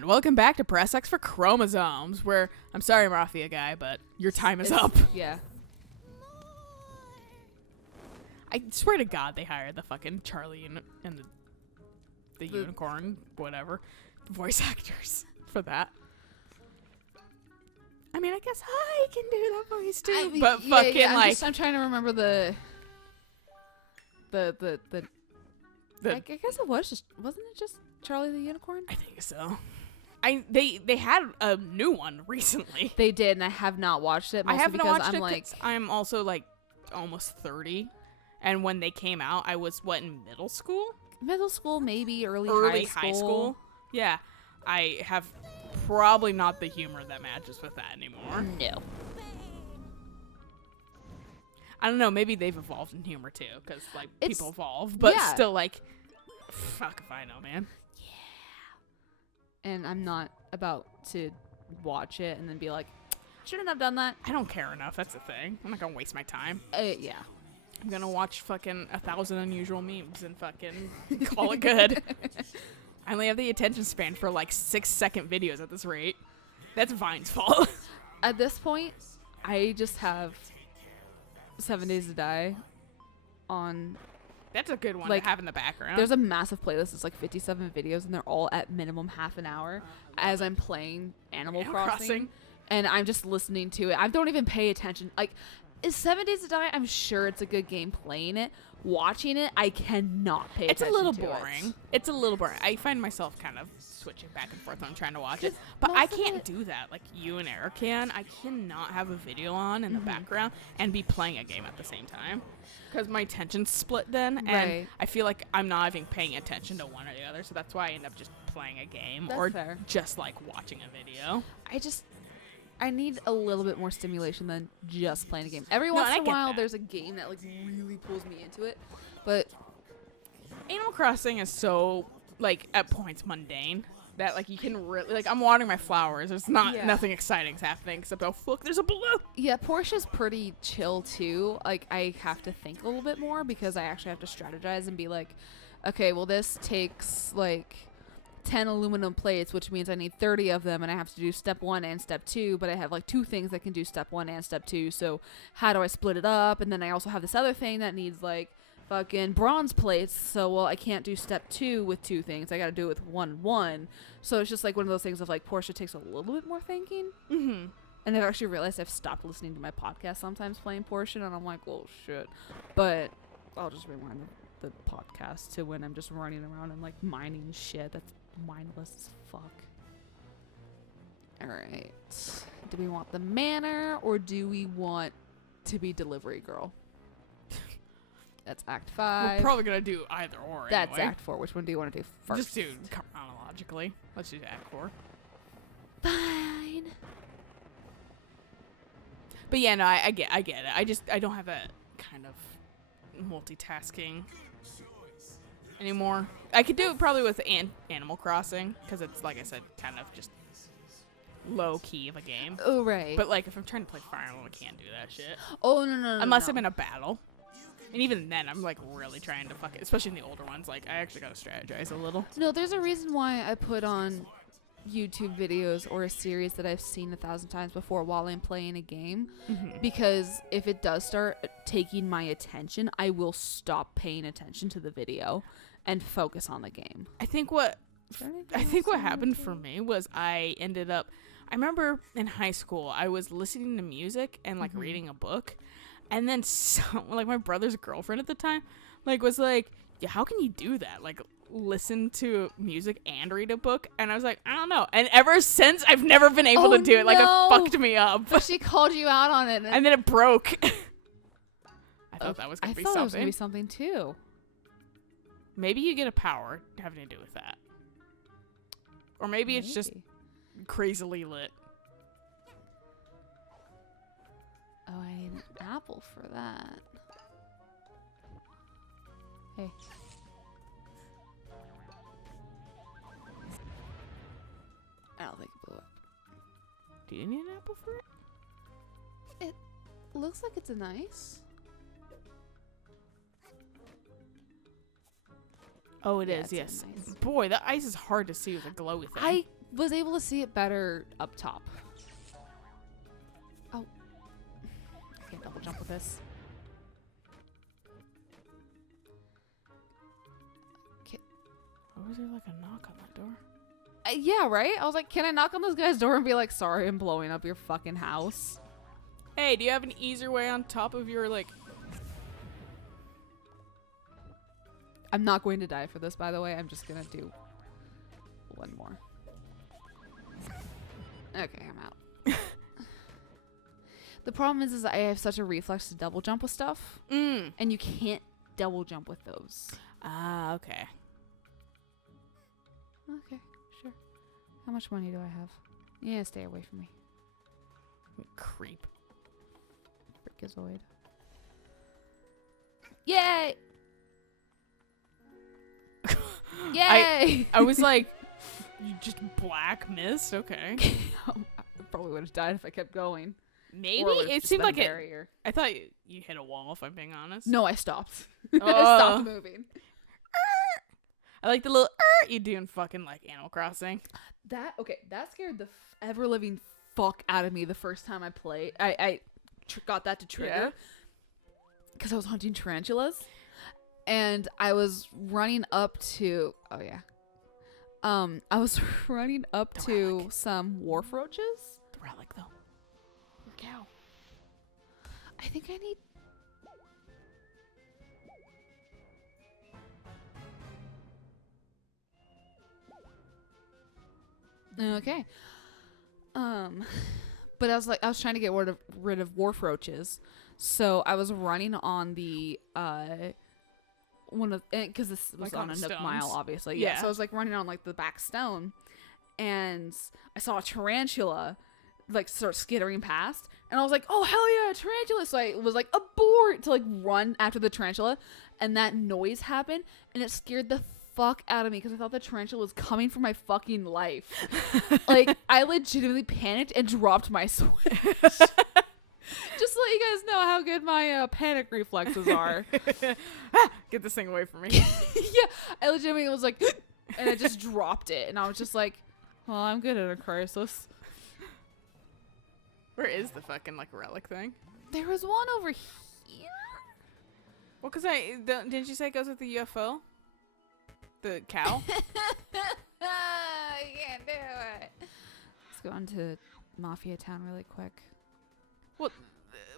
And welcome back to Press X for Chromosomes, where, I'm sorry, Mafia guy, but your time is up. Yeah. I swear to God they hired the fucking Charlie and the unicorn, whatever, voice actors for that. I mean, I guess I can do that voice too, but fucking like... I'm trying to remember the I guess it was just, wasn't it just Charlie the Unicorn? I think so. They had a new one recently. They did, and I have not watched it. I haven't because watched I'm it. Like, I'm also like almost 30, and when they came out, I was in middle school. Middle school, maybe early high school. Yeah, I have probably not the humor that matches with that anymore. No. I don't know. Maybe they've evolved in humor too, because like people evolve, but still, like, fuck if I know, man. And I'm not about to watch it and then be like, shouldn't have done that. I don't care enough. That's the thing. I'm not gonna waste my time. Yeah. I'm gonna watch fucking 1,000 unusual memes and fucking call it good. I only have the attention span for like 6-second videos at this rate. That's Vine's fault. At this point, I just have 7 Days to Die on. That's a good one like, to have in the background. There's a massive playlist. It's like 57 videos, and they're all at minimum half an hour as I'm playing Animal Crossing. And I'm just listening to it. I don't even pay attention. Like, is 7 Days to Die? I'm sure it's a good game playing it. Watching it, I cannot pay attention to it. It's a little boring. It's a little boring. I find myself kind of switching back and forth when I'm trying to watch it. But I can't do that like you and Eric can. I cannot have a video on in the background and be playing a game at the same time. Because my attention's split then. And I feel like I'm not even paying attention to one or the other. So that's why I end up just playing a game just like watching a video. I need a little bit more stimulation than just playing a game. Every once in a while, there's a game that like really pulls me into it, but Animal Crossing is so like at points mundane that like you can really like I'm watering my flowers. There's nothing exciting happening except look, there's a balloon. Yeah, Portia's pretty chill too. Like I have to think a little bit more because I actually have to strategize and be like, okay, well this takes like 10 aluminum plates, which means I need 30 of them, and I have to do step 1 and step 2, but I have like 2 things that can do step 1 and step 2, so how do I split it up? And then I also have this other thing that needs like fucking bronze plates, so well I can't do step 2 with 2 things, I gotta do it with 1. So it's just like one of those things of like Portia takes a little bit more thinking. And I've actually realized I've stopped listening to my podcast sometimes playing Portia, and I'm like, well shit, but I'll just rewind the podcast to when I'm just running around and like mining shit that's mindless as fuck. Alright. Do we want the manor or do we want to be delivery girl? That's Act 5. We're probably gonna do either or. That's anyway. Act 4. Which one do you want to do first? Just do chronologically. Let's do Act 4. Fine. But yeah, no, I get it. I don't have that kind of multitasking anymore. I could do it probably with Animal Crossing because it's, like I said, kind of just low key of a game. Oh, right. But like if I'm trying to play Fire Emblem, I can't do that shit. Oh, no. Unless I'm in a battle. And even then, I'm like really trying to fuck it, especially in the older ones. Like I actually gotta strategize a little. No, there's a reason why I put on YouTube videos or a series that I've seen 1,000 times before while I'm playing a game, because if it does start taking my attention, I will stop paying attention to the video and focus on the game. I think what happened for me was I remember in high school I was listening to music and like reading a book, and then like my brother's girlfriend at the time like was like, yeah, how can you do that? Like listen to music and read a book? And I was like, I don't know. And ever since I've never been able to do it. Like it fucked me up. But she called you out on it. And then it broke. I thought that was going to be something. I thought it was going to be something too. Maybe you get a power having to do with that. Or maybe it's just crazily lit. Oh, I need an apple for that. Hey. I don't think it blew up. Do you need an apple for it? It looks like it's a nice. Oh, it is, yes. Nice. Boy, the ice is hard to see with a glowy thing. was able to see it better up top. Oh. I can't double jump with this. Or was there like a knock on that door? Yeah, right? I was like, can I knock on this guy's door and be like, sorry, I'm blowing up your fucking house? Hey, do you have an easier way on top of your, like... I'm not going to die for this, by the way. I'm just going to do one more. Okay, I'm out. The problem is I have such a reflex to double jump with stuff. Mm. And you can't double jump with those. Ah, okay. Okay, sure. How much money do I have? Yeah, stay away from me. Creep. Freakazoid. Yay! Yay! I was like, you just black mist? Okay. I probably would have died if I kept going. Maybe? Or would've It just seemed been like a it. barrier. I thought you hit a wall, if I'm being honest. No, I stopped. I Oh. stopped moving. I like the little you do in fucking like Animal Crossing. That scared the ever living fuck out of me the first time I played. I got that to trigger because I was hunting tarantulas, and I was running up to I was running up The to relic. some wharf roaches. The relic though. Or cow. I think I need. Okay. But I was trying to get rid of wharf roaches, so I was running on the one of because this was Like on on a the Nook stones? Mile, obviously. Yeah. So I was like running on like the back stone, and I saw a tarantula like start skittering past, and I was like, "Oh hell yeah, a tarantula!" So I was like abort to like run after the tarantula, and that noise happened, and it scared the fuck out of me because I thought the tarantula was coming for my fucking life. Like I legitimately panicked and dropped my switch. Just to let you guys know how good my panic reflexes are. Get this thing away from me. Yeah, I legitimately was like, and I just dropped it, and I was just like, "Well, I'm good at a crisis." Where is the fucking like relic thing? There was one over here. Well, cause didn't you say it goes with the UFO? The cow? I can't do it. Let's go on to Mafia Town really quick.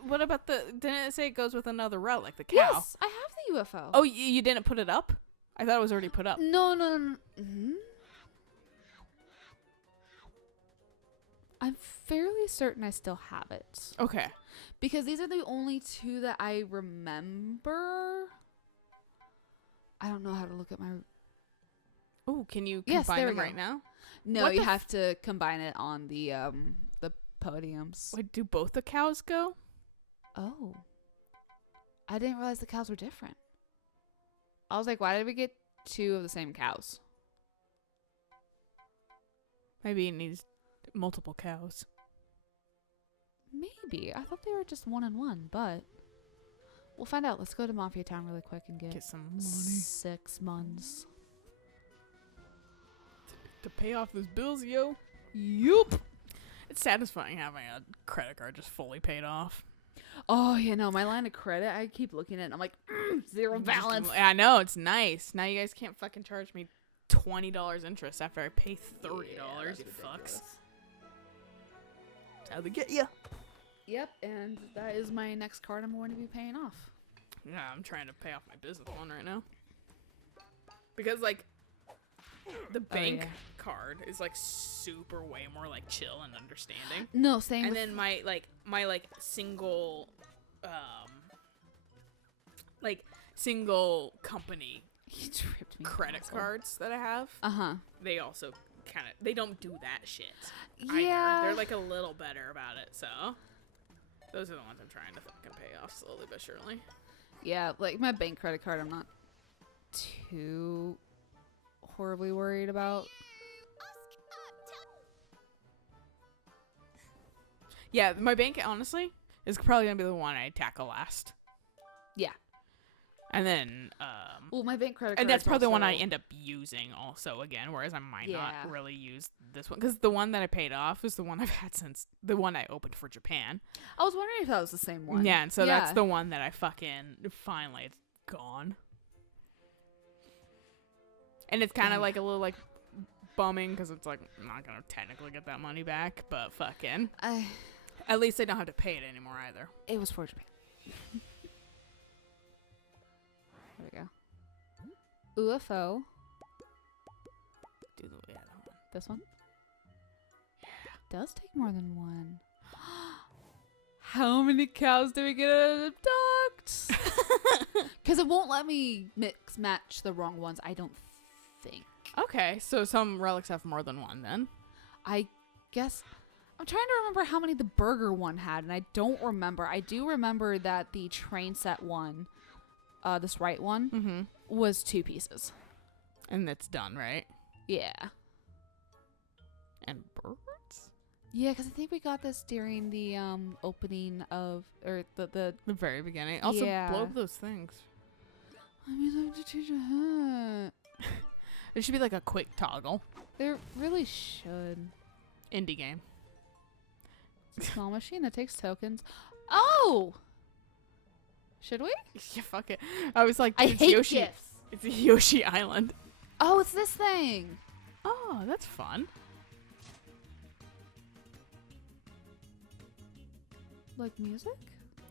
What about didn't it say it goes with another relic, the cow? Yes, I have the UFO. Oh, you didn't put it up? I thought it was already put up. No. Mhm. I'm fairly certain I still have it. Okay. Because these are the only two that I remember. I don't know how to look at my... Oh, can you Yes, combine there we them go. right now? No, What you the have to combine it on the podiums. Wait, do both the cows go? Oh. I didn't realize the cows were different. I was like, why did we get two of the same cows? Maybe it needs multiple cows. Maybe. I thought they were just one and one, but we'll find out. Let's go to Mafia Town really quick and get Get some money 6 months. to pay off those bills, yo. Yup. It's satisfying having a credit card just fully paid off. Oh, yeah, no, my line of credit, I keep looking at it and I'm like, zero balance. I know, it's nice. Now you guys can't fucking charge me $20 interest after I pay $30, you fucks. That's how they get you. Yep, and that is my next card I'm going to be paying off. Yeah, I'm trying to pay off my business one right now. Because, like, the bank card is, like, super way more, like, chill and understanding. No, same And with... then my single, single company He tripped me. credit asshole. cards that I have, Uh-huh. they also they don't do that shit. Yeah. Either. They're, like, a little better about it, so... Those are the ones I'm trying to fucking pay off slowly but surely. Yeah, like my bank credit card I'm not too horribly worried about. Yeah, my bank, honestly, is probably going to be the one I tackle last. Yeah. And then Well, my bank credit card. and that's is probably the one I also- end up using also again, whereas I might Yeah. not really use this one because the one that I paid off is the one I've had since the one I opened for Japan. I was wondering if that was the same one. Yeah, and so that's the one that I fucking finally it's gone. And it's kind of like a little like bumming because it's like I'm not gonna technically get that money back, but fucking at least I don't have to pay it anymore either. It was for Japan. There we go. UFO. Do the that one. This one? Yeah. Does take more than one. How many cows do we get to abduct? Because it won't let me match the wrong ones, I don't think. Okay, so some relics have more than one then. I guess I'm trying to remember how many the burger one had, and I don't remember. I do remember that the train set one, this right one, was 2 pieces. And it's done, right? Yeah. And birds? Yeah, because I think we got this during the opening of, or the The very beginning. Also, Yeah. blow up those things. I mean, I have to change a hat. It should be like a quick toggle. There really should. Indie game. It's a small machine that takes tokens. Oh! Should we? Yeah, fuck it. I was like, I it's hate Yoshi. gifts. It's a Yoshi Island. Oh, it's this thing. Oh, that's fun. Like music?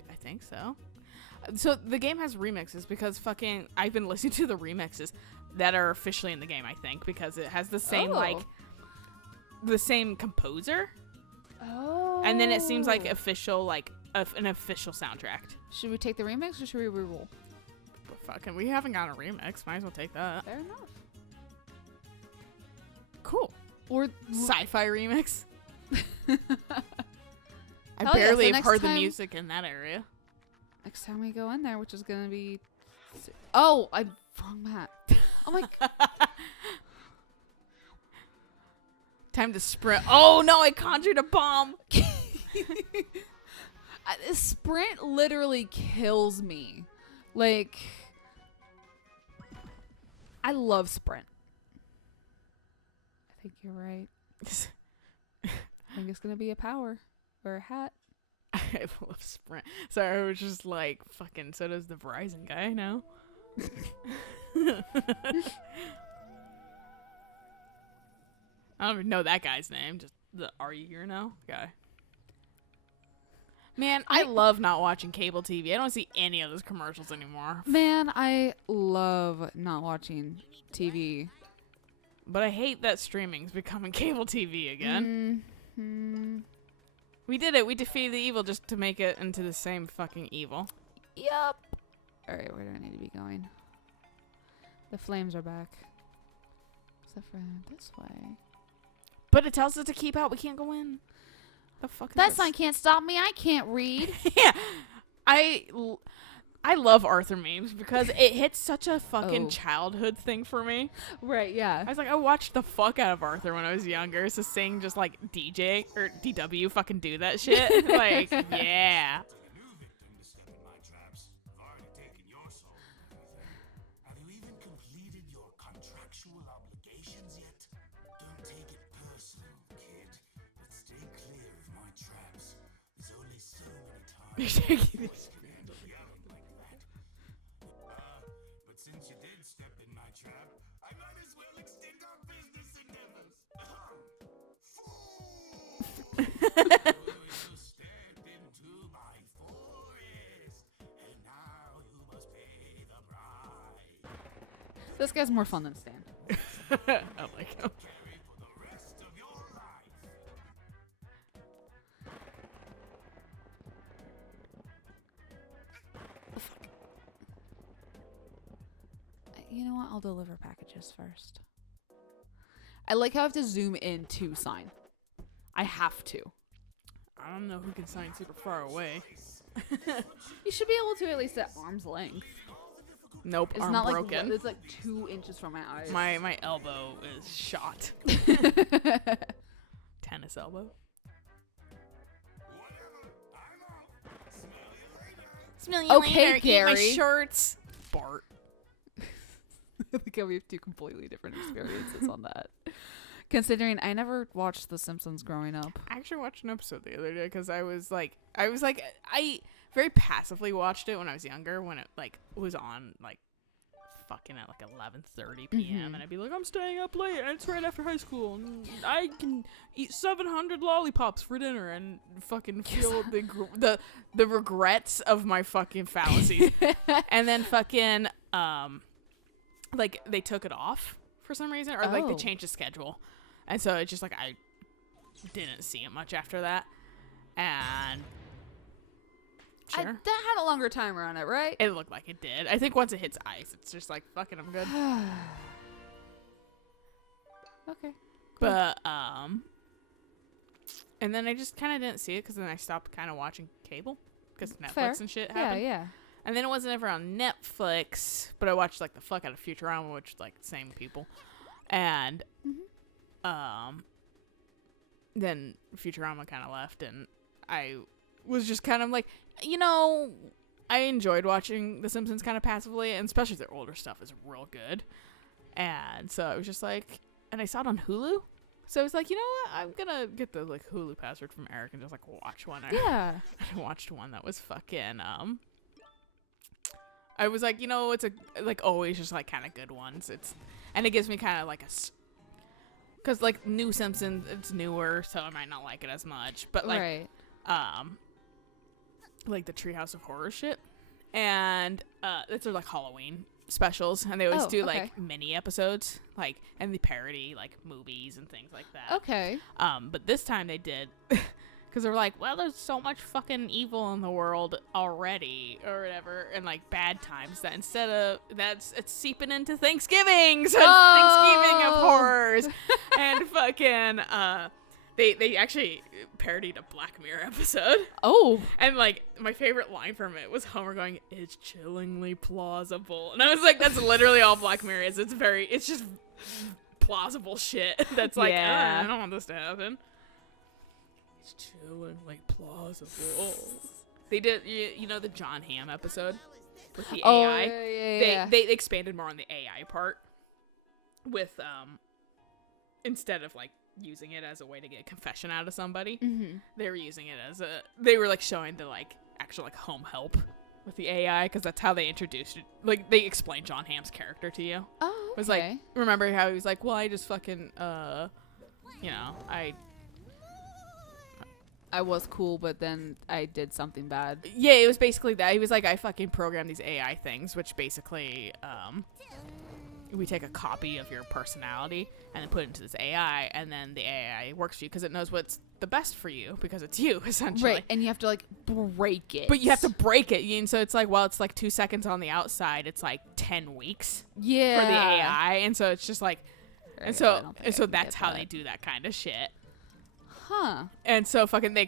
I think so. So the game has remixes because fucking I've been listening to the remixes that are officially in the game, I think, because it has the same the same composer. Oh. And then it seems like official an official soundtrack. Should we take the remix or should we reroll? But fucking we haven't got a remix. Might as well take that. Fair enough. Cool. Or Sci-fi remix. I Hell yeah, barely so have heard the next time- music in that area. next time we go in there, which is gonna be. Oh, I wrong map. Oh my. Time to sprint. Oh no, I conjured a bomb. Sprint literally kills me. Like, I love Sprint. I think you're right. I think it's gonna be a power or a hat. I love Sprint. Sorry, I was just like, fucking, so does the Verizon guy now. I don't even know that guy's name. Just the Are You Here Now guy. Man, I love not watching cable TV. I don't see any of those commercials anymore. Man, I love not watching TV. But I hate that streaming's becoming cable TV again. Mm-hmm. We did it. We defeated the evil just to make it into the same fucking evil. Yup. Alright, where do I need to be going? The flames are back. Except for this way. But it tells us to keep out. We can't go in. The fuck is That this? sign can't stop me. I can't read. Yeah. I love Arthur memes because it hits such a fucking Oh. childhood thing for me. Right, yeah. I was like, I watched the fuck out of Arthur when I was younger. So seeing just like DJ or DW fucking do that shit. Like, yeah. New victim to step in my traps. I've already taken your soul. Have you even completed your contractual obligations yet? Don't take it personal, kid. But stay clear of my traps. There's only so many times boys can handle yelling like that. But since you did step in my trap, I might as well extend our business endeavors. Fool! You stepped into my forest, and now you must pay the price. This guy's more fun than Stan. I like him. Carry for the rest of your life. You know what? I'll deliver packages first. I like how I have to zoom in to sign. I have to. I don't know who can sign super far away. You should be able to at least at arm's length. Nope, It's arm not broken. like it's like 2 inches from my eyes. My elbow is shot. Tennis elbow. Whatever. I'm off. Smell you later. Smell you Okay, later. Eat my Gary. shorts. Bart. think we have two completely different experiences on that. Considering I never watched The Simpsons growing up. I actually watched an episode the other day because I very passively watched it when I was younger, when it like was on like fucking at like 11:30 p.m. and I'd be like, I'm staying up late and it's right after high school and I can eat 700 lollipops for dinner and fucking feel the regrets of my fucking fallacies. And then fucking like they took it off for some reason, or like they changed the schedule, and so it's just like I didn't see it much after that. And sure, that had a longer timer on it, right? it looked like it did. I think once it hits ice, it's just like fucking I'm good. Okay. But and then I just kind of didn't see it because then I stopped kind of watching cable because Netflix Fair. and shit happened. Yeah. And then it wasn't ever on Netflix, but I watched like the fuck out of Futurama, which like same people. And then Futurama kind of left, and I was just kind of like, I enjoyed watching The Simpsons kind of passively, and especially their older stuff is real good. And so I was just like, and I saw it on Hulu. So I was like, you know what? I'm gonna get the like Hulu password from Eric and just like watch one. Yeah. I watched one that was fucking I was like, it's a like always just like kind of good ones. And it gives me kind of like because like new Simpsons, it's newer, so I might not like it as much. But like right. like the Treehouse of Horror shit, and it's like Halloween specials, and they always do like mini episodes, like, and they parody like movies and things like that. Okay. But this time they did. Because they're like, well, there's so much fucking evil in the world already, or whatever, and like bad times, that instead of it's seeping into Thanksgiving, so it's Thanksgiving of horrors, and fucking they actually parodied a Black Mirror episode. Oh, and like my favorite line from it was Homer going, "It's chillingly plausible," and I was like, that's literally all Black Mirror is. It's just plausible shit. That's like, I don't want this to happen. It's chillingly plausible. They did, the John Hamm episode with the AI. Yeah. They expanded more on the AI part with instead of like using it as a way to get a confession out of somebody, they were using it as they were like showing the like actual like home help with the AI, because that's how they introduced it. Like they explained John Hamm's character to you. Oh, okay. It was like, remember how he was like, well, I just fucking I was cool, but then I did something bad. Yeah, it was basically that. He was like, I fucking programmed these AI things, which basically, we take a copy of your personality and then put it into this AI, and then the AI works for you because it knows what's the best for you because it's you, essentially. Right, and you have to, like, break it. But you have to break it. And so it's like, well, it's like 2 seconds on the outside. It's like 10 weeks for the AI. And so it's just like, and so that's how they do that kind of shit. Huh. And so fucking they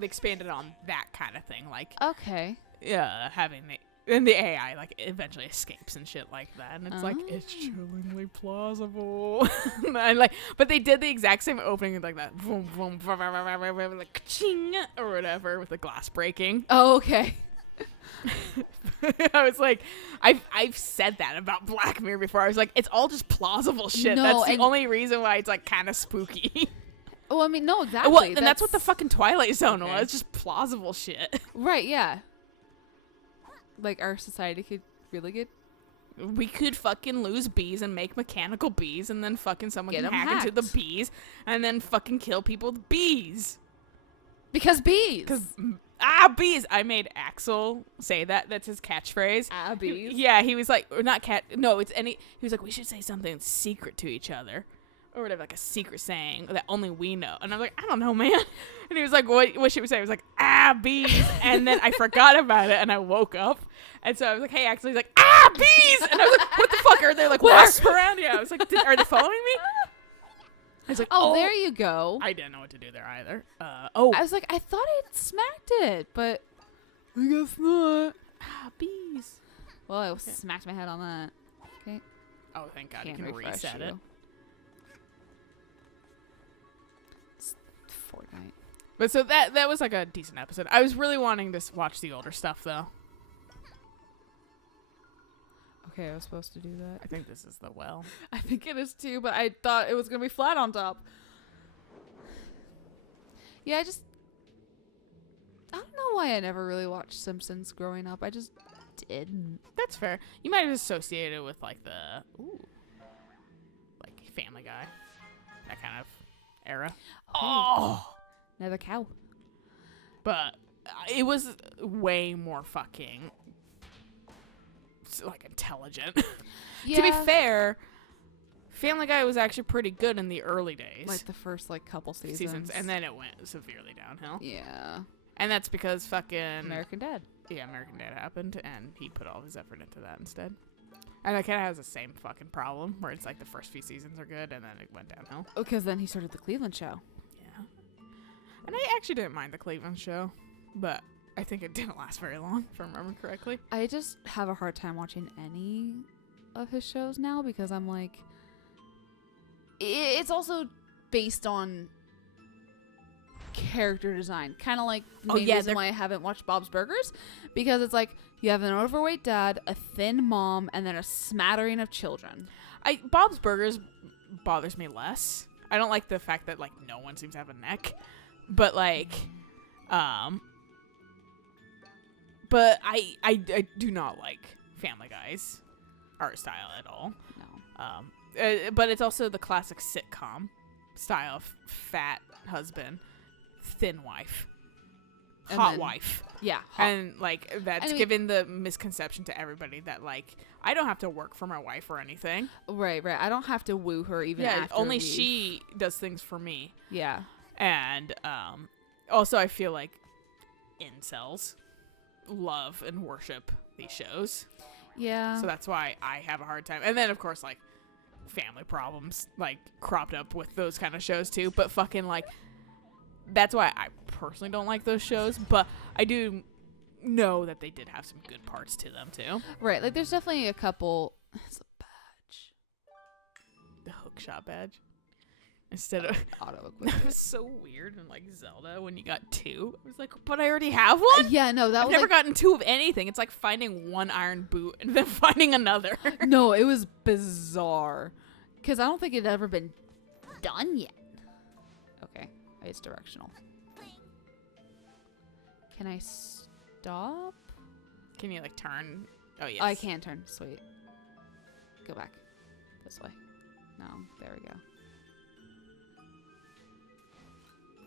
expanded on that kind of thing, like having the AI like eventually escapes and shit like that, and it's like it's chillingly plausible. And like, but they did the exact same opening like that, boom, boom, like ka-ching, or whatever, with the glass breaking. Oh, okay. I was like, I've said that about Black Mirror before. I was like, it's all just plausible shit. No, that's the only reason why it's like kind of spooky. Oh, I mean, no, exactly. Well, and that's what the fucking Twilight Zone was. It's just plausible shit. Right, yeah. Like, our society could really get... We could fucking lose bees and make mechanical bees, and then fucking someone can hack into the bees, and then fucking kill people with bees. Because bees! Bees! I made Axel say that. That's his catchphrase. Bees? He was like, or not cat... No, he was like, we should say something secret to each other. Or whatever, like a secret saying that only we know. And I'm like, I don't know, man. And he was like, what should we say? I was like, bees. And then I forgot about it, and I woke up. And so I was like, hey, actually, he's like, bees. And I was like, what the fuck? Are there like wasps around? Yeah, I was like, are they following me? I was like, oh, there you go. I didn't know what to do there either. I was like, I thought I smacked it, but I guess not. Bees. Well, I smacked my head on that. Okay. Oh, thank God, you can reset it. Fortnite. But so that was like a decent episode. I was really wanting to watch the older stuff though. okay, I was supposed to do that. I think this is the well. I think it is too, but I thought it was gonna be flat on top. Yeah, I don't know why I never really watched Simpsons growing up. I just didn't. That's fair. You might have associated it with like the like Family Guy, that kind of era. Oh, Another cow. but it was way more fucking like intelligent. Yeah. To be fair, Family Guy was actually pretty good in the early days, Like the first like couple seasons. and then it went severely downhill. Yeah. And that's because fucking American Dad. Yeah, American Dad happened, and he put all his effort into that instead. And it kind of has the same fucking problem, where it's like the first few seasons are good, and then it went downhill. Because then he started the Cleveland Show. Yeah. And I actually didn't mind the Cleveland Show, but I think it didn't last very long, if I remember correctly. I just have a hard time watching any of his shows now because I'm like, it's also based on character design, kind of like the main reason why I haven't watched Bob's Burgers, because it's like you have an overweight dad, a thin mom, and then a smattering of children. Bob's Burgers bothers me less. I don't like the fact that like no one seems to have a neck, but like, but I do not like Family Guy's art style at all. No. But it's also the classic sitcom style of fat husband, thin wife, hot wife. Yeah. And like that's given the misconception to everybody that like I don't have to work for my wife or anything. Right. I don't have to woo her even after only she does things for me. Yeah. And also I feel like incels love and worship these shows. Yeah. So that's why I have a hard time. And then of course like family problems like cropped up with those kind of shows too, but fucking like that's why I personally don't like those shows, but I do know that they did have some good parts to them too. Right, like there's definitely a couple. It's a badge. The Hookshot badge instead of Auto that equipment. was so weird in like Zelda when you got 2. I was like, but I already have one. Yeah, no, that I've was never like, gotten 2 of anything. It's like finding one iron boot and then finding another. no, it was bizarre because I don't think it had ever been done yet. Okay, it's directional. Can I stop? Can you like turn? Oh yes. I can turn. Sweet. Go back this way. No, there we go.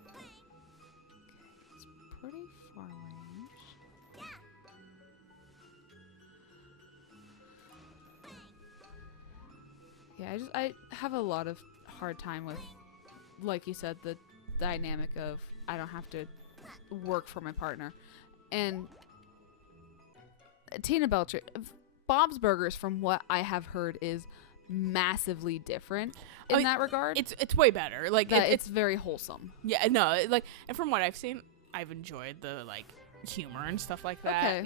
Okay, it's pretty far range. Yeah, I have a lot of hard time with, like you said, the dynamic of I don't have to work for my partner. And Tina Belcher, Bob's Burgers, from what I have heard, is massively different in that regard. It's way better. Like it's very wholesome. Yeah, no, like, and from what I've seen, I've enjoyed the like humor and stuff like that. Okay.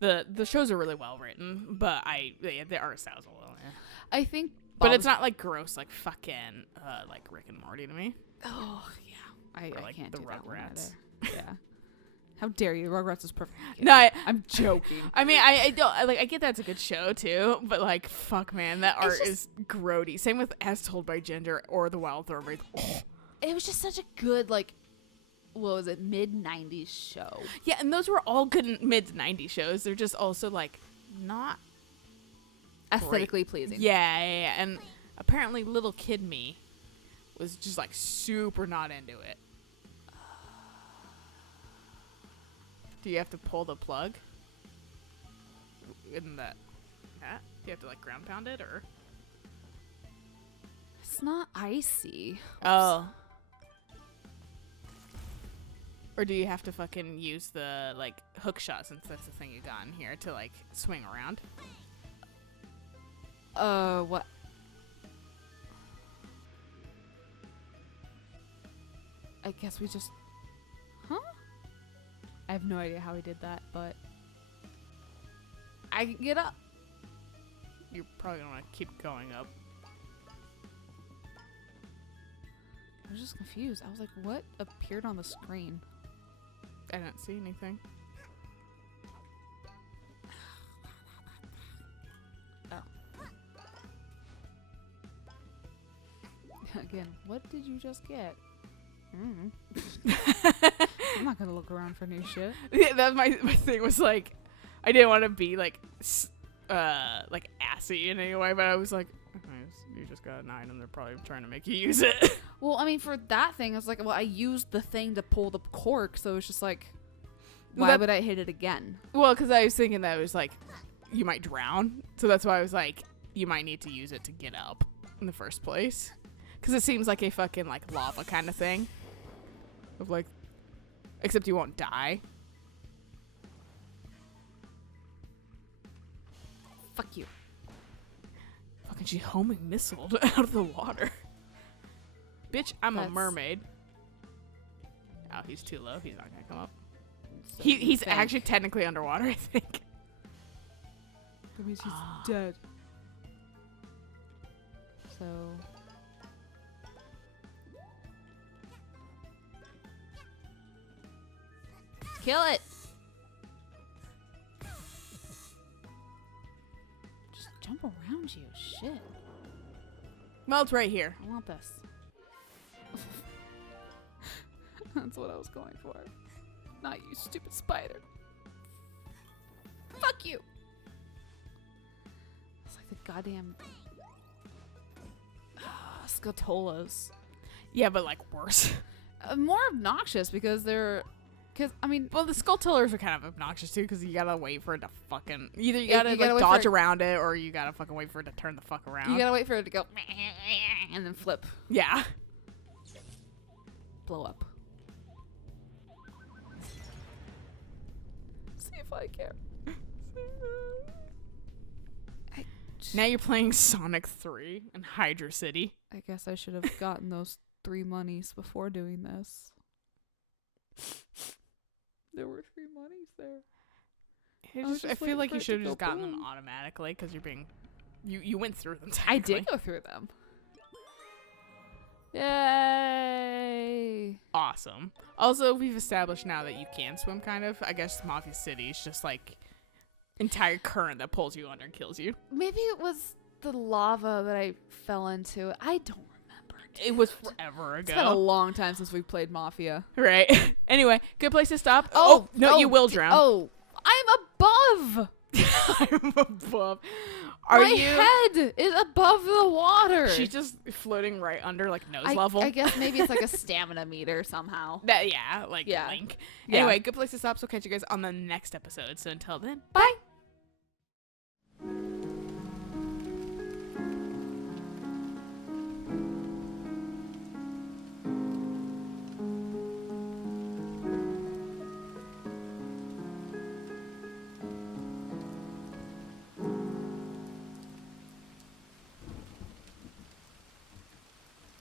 And the shows are really well written, but the art style's a little. I think, but it's not like gross like fucking like Rick and Morty to me. Oh yeah, I like can't the do that one Rugrats. either. Yeah. How dare you? Rugrats is perfect. No, I'm joking. I mean, I don't like. I get that's a good show too, but like, fuck, man, that art just, is grody. Same with As Told by Ginger or The Wild Thornberrys. It was just such a good like, what was it, mid-90s show? Yeah, and those were all good mid '90s shows. They're just also like not Aesthetically pleasing. Yeah, and apparently little kid me was just like super not into it. Do you have to pull the plug in that? Do you have to like ground pound it or? It's not icy. Oh. Or do you have to fucking use the like hook shot, since that's the thing you got in here, to like swing around? What? I guess we just... Huh? I have no idea how he did that, but... I can get up. You're probably gonna want to keep going up. I was just confused. I was like, what appeared on the screen? I didn't see anything. Oh. Again, what did you just get? I'm not gonna look around for new shit. Yeah, that's my thing was like, I didn't want to be like assy in any way, but I was like, okay, you just got an item. They're probably trying to make you use it. Well, I mean, for that thing, it's like, well, I used the thing to pull the cork, so it's just like, why would I hit it again? Well, because I was thinking that it was like, you might drown, so that's why I was like, you might need to use it to get up in the first place, because it seems like a fucking like lava kind of thing. Of like, except you won't die. Fuck you. Fucking she homing missiled out of the water. Bitch, I'm a mermaid. Oh, he's too low. He's not gonna come up. So He's actually technically underwater, I think. That means he's dead. So. Kill it! Just jump around you. Shit. Well, it's right here. I want this. That's what I was going for. Not you, stupid spider. Fuck you! It's like the goddamn Scatolas. Yeah, but like worse. More obnoxious because they're... Because, I mean... Well, the skull tillers are kind of obnoxious too, because you gotta wait for it to fucking... Either you Yeah, gotta, you gotta like, wait for dodge it- around it, or you gotta fucking wait for it to turn the fuck around. You gotta wait for it to go... And then flip. Yeah. Blow up. See if I care. Now you're playing Sonic 3 and Hydra City. I guess I should have gotten those 3 monies before doing this. There were 3 monies there. I feel like you waiting for it should have to just go gotten them boom. automatically, because you're being... You went through them I technically. did go through them. Yay! Awesome. Also, we've established now that you can swim, kind of. I guess Mafia City is just like entire current that pulls you under and kills you. Maybe it was the lava that I fell into. I don't remember. It was forever It's been a ago. long time since we played Mafia. Right. Anyway, good place to stop. Oh, no, you will drown. Oh, I'm above. I'm above. Are My you? head is above the water. She's just floating right under, like, nose level. I guess maybe it's like a stamina meter somehow. That, yeah, like Yeah. Link. Yeah. Anyway, good place to stop. So catch you guys on the next episode. So until then, Bye.